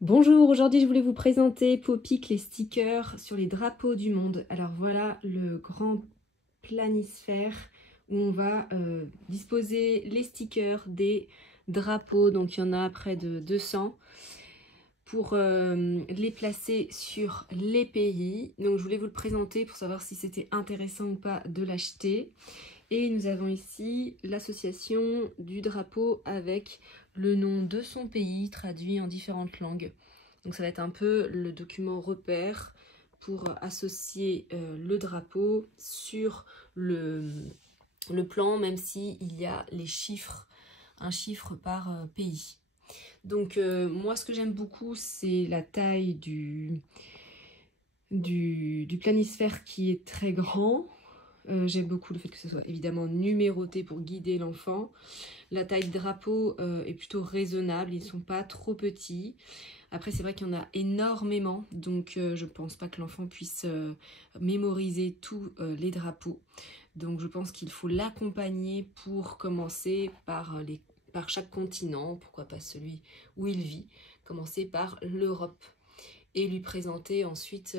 Bonjour, aujourd'hui je voulais vous présenter Popic, les stickers sur les drapeaux du monde. Alors voilà le grand planisphère où on va disposer les stickers des drapeaux. Donc il y en a près de 200 pour les placer sur les pays. Donc je voulais vous le présenter pour savoir si c'était intéressant ou pas de l'acheter. Et nous avons ici l'association du drapeau avec le nom de son pays traduit en différentes langues. Donc ça va être un peu le document repère pour associer le drapeau sur le plan, même s'il y a les chiffres, un chiffre par pays. Donc moi ce que j'aime beaucoup c'est la taille du planisphère qui est très grand. J'aime beaucoup le fait que ce soit évidemment numéroté pour guider l'enfant. La taille de drapeau est plutôt raisonnable, ils ne sont pas trop petits. Après c'est vrai qu'il y en a énormément, donc je ne pense pas que l'enfant puisse mémoriser tous les drapeaux. Donc je pense qu'il faut l'accompagner pour commencer par chaque continent, pourquoi pas celui où il vit, commencer par l'Europe et lui présenter ensuite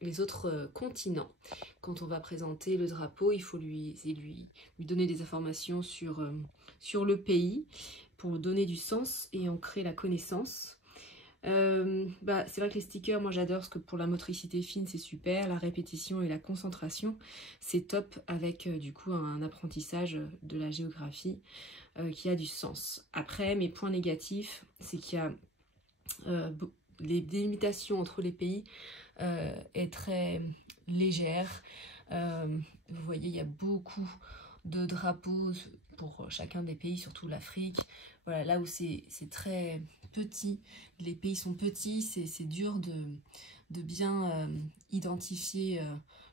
les autres continents. Quand on va présenter le drapeau, il faut lui donner des informations sur le pays pour donner du sens et ancrer la connaissance. C'est vrai que les stickers, moi j'adore parce que pour la motricité fine c'est super, la répétition et la concentration c'est top avec du coup un apprentissage de la géographie qui a du sens. Après mes points négatifs c'est qu'il y a les délimitations entre les pays est très légère. Vous voyez, il y a beaucoup de drapeaux pour chacun des pays, surtout l'Afrique. Voilà, là où c'est très petit, les pays sont petits, c'est dur de bien identifier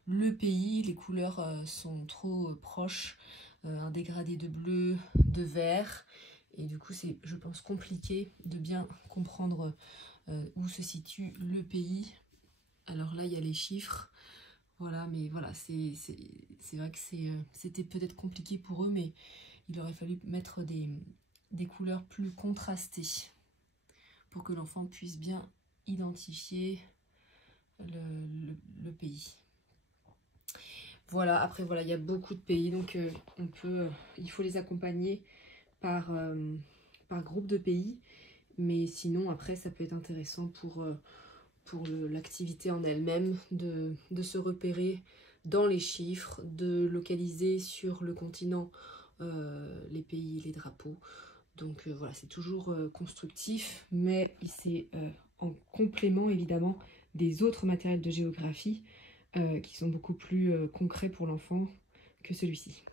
le pays. Les couleurs sont trop proches, un dégradé de bleu, de vert. Et du coup, c'est, je pense, compliqué de bien comprendre où se situe le pays. Alors là, il y a les chiffres. Voilà, mais voilà, c'est vrai que c'était peut-être compliqué pour eux, mais il aurait fallu mettre des couleurs plus contrastées pour que l'enfant puisse bien identifier le pays. Voilà, après voilà, il y a beaucoup de pays, donc il faut les accompagner par groupe de pays, mais sinon après ça peut être intéressant pour l'activité en elle-même, de se repérer dans les chiffres, de localiser sur le continent les pays, les drapeaux. Donc voilà, c'est toujours constructif, mais c'est en complément évidemment des autres matériels de géographie qui sont beaucoup plus concrets pour l'enfant que celui-ci.